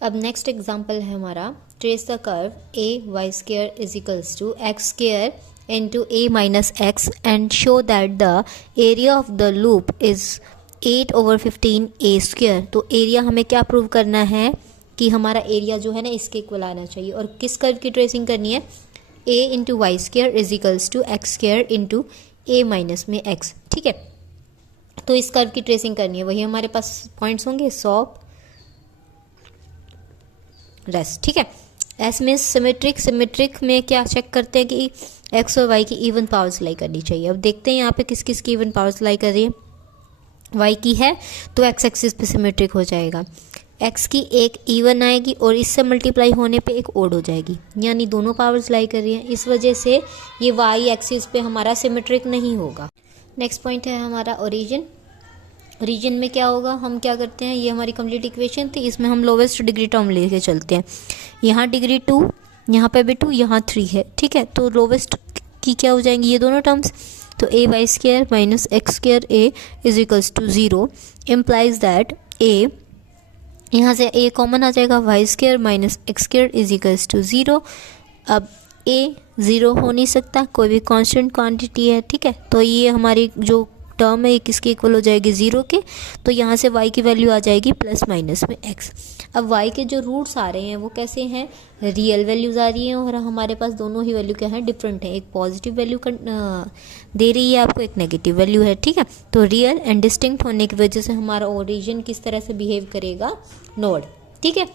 अब next example है हमारा, trace the curve a y square is equals to x square into a minus x and show that the area of the loop is 8/15 a square. तो area हमें क्या prove करना है कि हमारा एरिया जो है ना इसके इक्वल आना चाहिए। और किस कर्व की ट्रेसिंग करनी है, a into y square is equals to x square into a minus में एक्स। ठीक है, तो इस कर्व की ट्रेसिंग करनी है। वही हमारे पास पॉइंट्स होंगे सॉप रेस्ट। ठीक है, एस में सिमेट्रिक में क्या चेक करते हैं कि एक्स और वाई की इवन पावर्स लाई करनी चाहिए। अब देखते हैं यहाँ पे किस किस की इवन पावर्स लाई कर रही है। वाई की है तो एक्स एक्सिस पे सिमेट्रिक हो जाएगा, एक्स की एक इवन आएगी और इससे मल्टीप्लाई होने पे एक ओड हो जाएगी, यानी दोनों पावर्स लाई कर रही हैं। इस वजह से ये वाई एक्सिस पे हमारा सिमेट्रिक नहीं होगा। नेक्स्ट पॉइंट है हमारा ओरिजिन। रीजन में क्या होगा, हम क्या करते हैं, ये हमारी कंप्लीट इक्वेशन थी, इसमें हम लोवेस्ट डिग्री टर्म लेके चलते हैं। यहाँ डिग्री 2, यहाँ पे भी 2, यहाँ 3 है। ठीक है, तो लोवेस्ट की क्या हो जाएंगी ये दोनों टर्म्स, तो a y square minus x square a is equals to 0 implies that a, यहाँ से ए कॉमन आ जाएगा, y square minus x square is equals to 0। अब ए 0 हो नहीं सकता, कोई भी कांस्टेंट क्वांटिटी है। ठीक है, तो ये हमारी जो टर्म है किसके इक्वल हो जाएगी 0 के, तो यहाँ से y की वैल्यू आ जाएगी प्लस माइनस में x। अब y के जो रूट्स आ रहे हैं वो कैसे हैं, रियल वैल्यूज आ रही हैं और हमारे पास दोनों ही वैल्यू क्या है, डिफरेंट है। एक पॉजिटिव वैल्यू दे रही है आपको, एक नेगेटिव वैल्यू है। ठीक है, तो रियल एंड डिस्टिंक्ट होने की वजह से हमारा ओरिजिन किस तरह से बिहेव करेगा, नोड। ठीक है,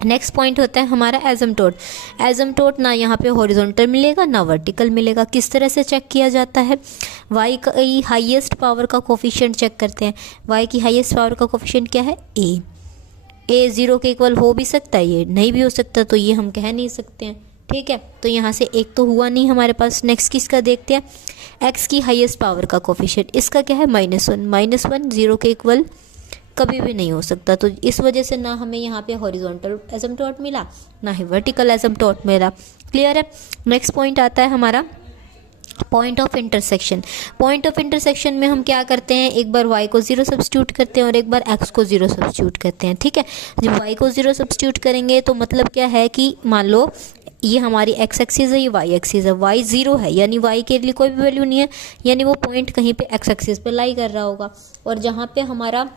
नेक्स्ट पॉइंट होता है हमारा एजम्पटोट। एजम्पटोट ना यहाँ पे हॉरिजॉन्टल मिलेगा ना वर्टिकल मिलेगा। किस तरह से चेक किया जाता है, y की हाईएस्ट पावर का कोफिशिएंट चेक करते हैं। y की हाईएस्ट पावर का कोफिशिएंट क्या है, a 0 के इक्वल हो भी सकता है, ये नहीं भी हो सकता, तो ये हम कह नहीं सकते हैं। ठीक है, तो यहाँ से एक तो हुआ नहीं हमारे पास। नेक्स्ट किसका देखते हैं, x की हाईएस्ट पावर का कोफिशिएंट, इसका क्या है -1 0 के इक्वल कभी भी नहीं हो सकता, तो इस वजह से ना हमें यहाँ पे हॉरिजॉन्टल एसिम्पटोट मिला ना ही वर्टिकल एसिम्पटोट मिला। क्लियर है। नेक्स्ट पॉइंट आता है हमारा point of intersection. Point of intersection में हम क्या करते हैं, एक बार y को 0 सब्स्टिट्यूट करते हैं और एक बार x को 0 सब्स्टिट्यूट करते हैं। ठीक है, जब y को 0 सब्स्टिट्यूट करेंगे तो मतलब क्या है कि मान लो ये हमारी x एक्सिस है, ये y एक्सिस है, y 0 है यानी y के लिए कोई भी वैल्यू नहीं है, यानी वो पॉइंट कहीं पे x एक्सिस पे लाई कर रहा होगा। और जहाँ पे हमारा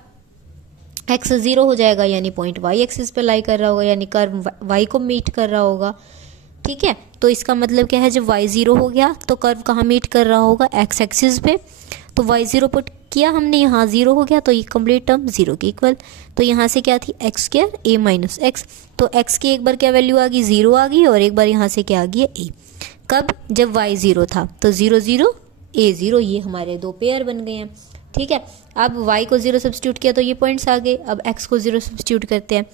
x 0 हो जाएगा यानी पॉइंट y एक्सिस पे लाई कर रहा होगा, यानी कर्व y को मीट कर रहा होगा। ठीक है, तो इसका मतलब क्या है, जब y 0 हो गया तो कर्व कहाँ मीट कर रहा होगा, x एक्सिस पे। तो y 0 पुट किया हमने, यहाँ 0 हो गया तो ये कंप्लीट टर्म 0 के इक्वल। तो यहाँ से क्या थी, x square a minus x, तो x की एक बार क्या वैल्यू आ गई, 0 आ गई, और एक बार यहाँ से क्या आ गई, a। कब, जब y 0 था, तो 0 0 a 0, ये हमारे दो पेयर बन गए हैं। ठीक है, अब y को 0 सब्स्टिट्यूट किया तो ये पॉइंट्स आ गए। अब x को 0 सब्स्टिट्यूट करते हैं,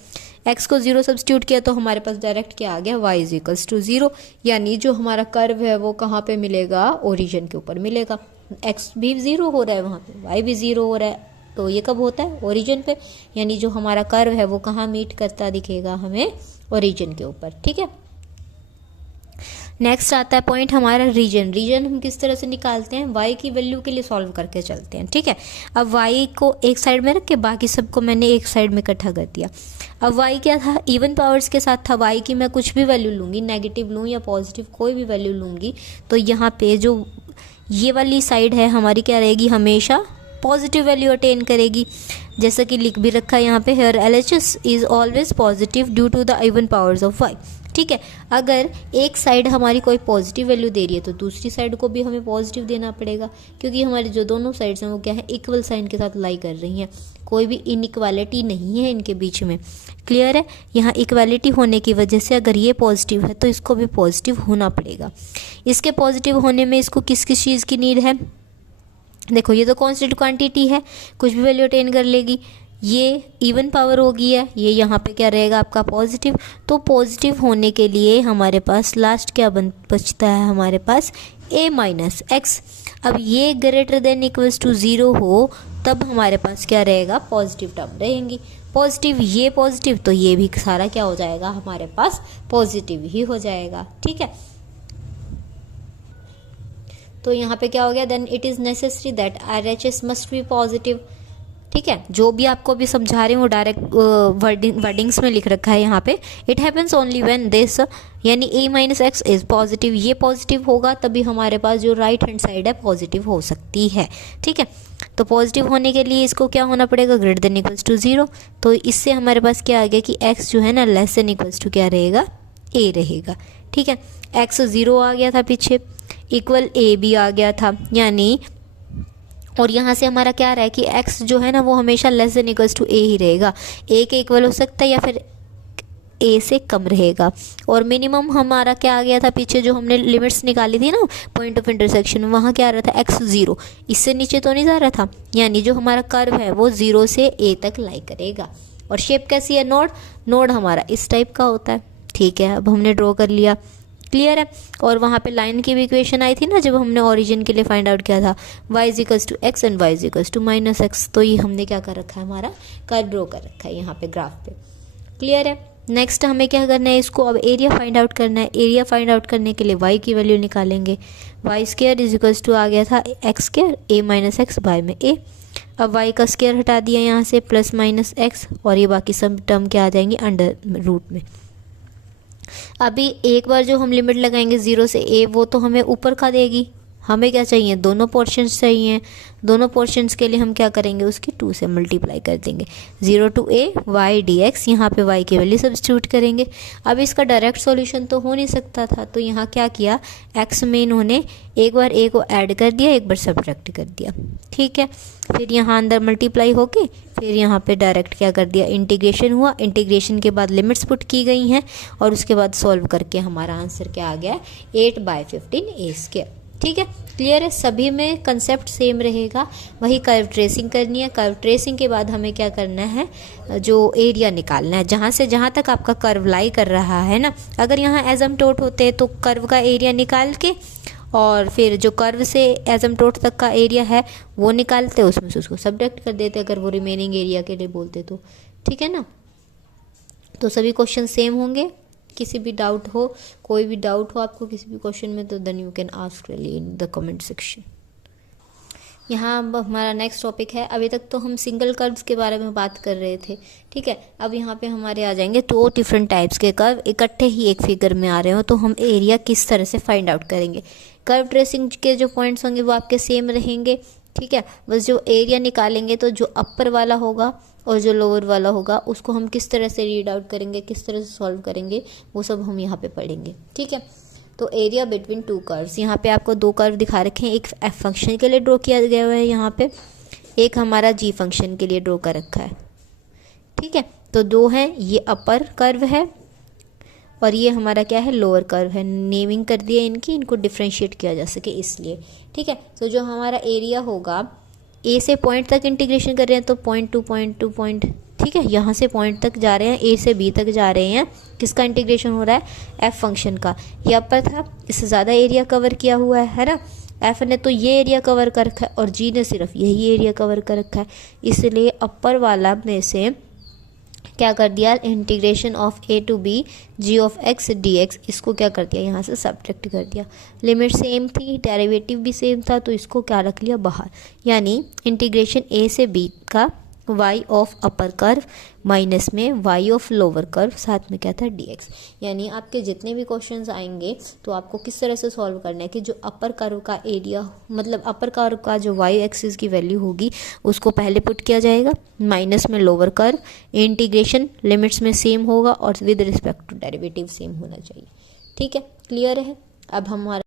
x को 0 सब्स्टिट्यूट किया तो हमारे पास डायरेक्ट क्या आ गया, y इज इक्वल्स टू 0, यानी जो हमारा कर्व है वो कहाँ पे मिलेगा, ओरिजिन के ऊपर मिलेगा। x भी 0 हो रहा है वहाँ पे, y भी 0 हो रहा है, तो ये कब होता है, ओरिजिन पे, यानी जो हमारा कर्व है वो कहाँ मीट करता दिखेगा हमें, ओरिजिन के ऊपर। ठीक है, नेक्स्ट आता है पॉइंट हमारा रीजन। रीजन हम किस तरह से निकालते हैं, y की वैल्यू के लिए सॉल्व करके चलते हैं। ठीक है, अब y को एक साइड में रख के बाकी सबको मैंने एक साइड में इकट्ठा कर दिया। अब y क्या था, इवन पावर्स के साथ था, y की मैं कुछ भी वैल्यू लूँगी, नेगेटिव लूँ या पॉजिटिव कोई भी वैल्यू लूँगी, तो यहाँ पे जो ये वाली साइड है हमारी क्या रहेगी, हमेशा पॉजिटिव वैल्यू अटेन करेगी। जैसा कि लिख भी रखा है यहाँ पे, here LHS is always positive due to the even powers of y। ठीक है, अगर एक साइड हमारी कोई पॉजिटिव वैल्यू दे रही है तो दूसरी साइड को भी हमें पॉजिटिव देना पड़ेगा, क्योंकि हमारी जो दोनों साइड्स हैं वो क्या है, इक्वल साइन के साथ लाई कर रही हैं, कोई भी इनइक्वालिटी नहीं है इनके बीच में। क्लियर है, यहाँ इक्वालिटी होने की वजह से अगर ये पॉजिटिव है तो इसको भी पॉजिटिव होना पड़ेगा। इसके पॉजिटिव होने में इसको किस किस चीज़ की नीड है, देखो ये तो कांस्टेंट क्वांटिटी है, कुछ भी वैल्यू अटेन कर लेगी। ये इवन पावर होगी है, ये यहाँ पे क्या रहेगा आपका पॉजिटिव। तो पॉजिटिव होने के लिए हमारे पास लास्ट क्या बचता है, हमारे पास a माइनस एक्स। अब ये ग्रेटर देन इक्वल्स टू 0 हो तब हमारे पास क्या रहेगा, पॉजिटिव टर्म रहेंगी। पॉजिटिव, ये पॉजिटिव, तो ये भी सारा क्या हो जाएगा हमारे पास पॉजिटिव ही हो जाएगा। ठीक है, तो यहाँ पे क्या हो गया, then it is necessary that RHS must be positive. ठीक है, जो भी आपको अभी समझा रही हूँ वो डायरेक्ट वर्डिंग्स में लिख रखा है यहाँ पे। It happens only when this यानी a minus x is positive, ये पॉजिटिव होगा तभी हमारे पास जो राइट हैंड साइड है पॉजिटिव हो सकती है। ठीक है, तो पॉजिटिव होने के लिए इसको क्या होना पड़ेगा, ग्रेटर देन इक्वल्स टू 0। तो इससे हमारे पास क्या आ गया कि x जो है ना लेस देन इक्वल्स टू क्या रहेगा, a रहेगा। ठीक है, x 0 आ गया था पीछे, इक्वल a भी आ गया था, यानी और यहाँ से हमारा क्या रहा है कि x जो है ना वो हमेशा less than equals to a ही रहेगा, a के इक्वल हो सकता है या फिर a से कम रहेगा। और मिनिमम हमारा क्या आ गया था पीछे, जो हमने लिमिट्स निकाली थी ना पॉइंट ऑफ इंटरसेक्शन, वहाँ क्या आ रहा था x 0, इससे नीचे तो नहीं जा रहा था, यानी जो हमारा कर्व है वो 0 से a तक लाई करेगा। और शेप कैसी है, नोड हमारा इस टाइप का होता है। ठीक है, अब हमने ड्रॉ कर लिया, क्लियर है। और वहाँ पे लाइन की भी इक्वेशन आई थी ना जब हमने ओरिजिन के लिए फाइंड आउट किया था, y is equals to x and y is equals to minus x. तो ये हमने क्या कर रखा है, हमारा कर्व ड्रॉ कर रखा है यहाँ पे ग्राफ पे, क्लियर है। नेक्स्ट हमें क्या करना है, इसको अब एरिया फाइंड आउट करना है। एरिया फाइंड आउट करने के लिए y की वैल्यू निकालेंगे, y square is equals to आ गया था x square a minus x by में a। अब y का स्क्वायर हटा दिया यहाँ से, प्लस माइनस एक्स, और ये बाकी सब टर्म क्या आ जाएंगे अंडर रूट में। अभी एक बार जो हम लिमिट लगाएंगे 0 से a, वो तो हमें ऊपर का देगी, हमें क्या चाहिए, दोनों पोर्शंस चाहिए। दोनों पोर्शंस के लिए हम क्या करेंगे, उसकी 2 से मल्टीप्लाई कर देंगे, 0 टू a y dx, यहाँ पे y की वैल्यू सब्स्टिट्यूट करेंगे। अब इसका डायरेक्ट सॉल्यूशन तो हो नहीं सकता था, तो यहाँ क्या किया, x में इन्होंने एक बार a को ऐड कर दिया, एक बार सब्ट्रैक्ट कर दिया। ठीक है, फिर यहाँ अंदर मल्टीप्लाई होके फिर यहाँ पे डायरेक्ट क्या कर दिया, इंटीग्रेशन हुआ। इंटीग्रेशन के बाद लिमिट्स पुट की गई हैं और उसके बाद सॉल्व करके हमारा आंसर क्या आ गया, 8/15 a स्क्वायर। ठीक है, क्लियर है, सभी में कंसेप्ट सेम रहेगा। वही कर्व ट्रेसिंग करनी है। कर्व ट्रेसिंग के बाद हमें क्या करना है, जो एरिया निकालना है, जहाँ से जहाँ तक आपका कर्व लाई कर रहा है ना, अगर यहाँ एजम्प्टोट होते तो कर्व का एरिया निकाल के और फिर जो कर्व से एजम्प्टोट तक का एरिया है वो निकालते, उसमें से उसको सब्ट्रैक्ट कर देते अगर वो रिमेनिंग एरिया के लिए बोलते तो। ठीक है ना, तो सभी क्वेश्चन सेम होंगे। किसी भी डाउट हो, कोई भी डाउट हो आपको किसी भी क्वेश्चन में, तो then you can ask really in the comment section. यहाँ अब हमारा नेक्स्ट टॉपिक है। अभी तक तो हम सिंगल कर्व्स के बारे में बात कर रहे थे। ठीक है, अब यहाँ पे हमारे आ जाएंगे 2 डिफरेंट टाइप्स के कर्व इकट्ठे ही एक फिगर में आ रहे हो, तो हम एरिया किस तरह से फाइंड आउट करेंगे। कर्व ट्रेसिंग के जो पॉइंट्स होंगे वो आपके सेम रहेंगे। ठीक है, बस जो एरिया निकालेंगे तो जो अपर वाला होगा और जो लोअर वाला होगा उसको हम किस तरह से रीड आउट करेंगे, किस तरह से सॉल्व करेंगे, वो सब हम यहाँ पे पढ़ेंगे। ठीक है, तो एरिया बिटवीन 2 कर्व्स, यहाँ पे आपको 2 कर्व दिखा रखे हैं। एक एफ फंक्शन के लिए ड्रॉ किया गया हुआ है यहाँ पे, एक हमारा जी फंक्शन के लिए ड्रॉ कर रखा है। ठीक है, तो 2 हैं, ये अपर कर्व है और ये हमारा क्या है, लोअर कर्व है। नेमिंग कर दिया इनकी, इनको डिफ्रेंशिएट किया जा सके इसलिए। ठीक है, तो जो हमारा एरिया होगा, ए से पॉइंट तक इंटीग्रेशन कर रहे हैं तो पॉइंट टू पॉइंट। ठीक है, यहाँ से पॉइंट तक जा रहे हैं, ए से बी तक जा रहे हैं, किसका इंटीग्रेशन हो रहा है, एफ फंक्शन का। ये अपर था, इससे ज़्यादा एरिया कवर किया हुआ है ना, एफ ने तो ये एरिया कवर कर रखा है और जी ने सिर्फ यही एरिया कवर कर रखा है, इसलिए अपर वाला में से क्या कर दिया, integration of a to b g of x dx, इसको क्या कर दिया, यहाँ से सब्ट्रैक्ट कर दिया। लिमिट सेम थी, डेरिवेटिव भी सेम था, तो इसको क्या रख लिया बाहर, यानी इंटीग्रेशन a से b का y of upper curve minus में y ऑफ लोअर कर्व, साथ में क्या था dx। यानी आपके जितने भी क्वेश्चंस आएंगे तो आपको किस तरह से सॉल्व करना है कि जो अपर कर्व का एरिया, मतलब अपर कर्व का जो y एक्सिस की वैल्यू होगी उसको पहले पुट किया जाएगा, माइनस में लोअर कर्व, इंटीग्रेशन लिमिट्स में सेम होगा और with respect to derivative same होना चाहिए। ठीक है, क्लियर है। अब हमारा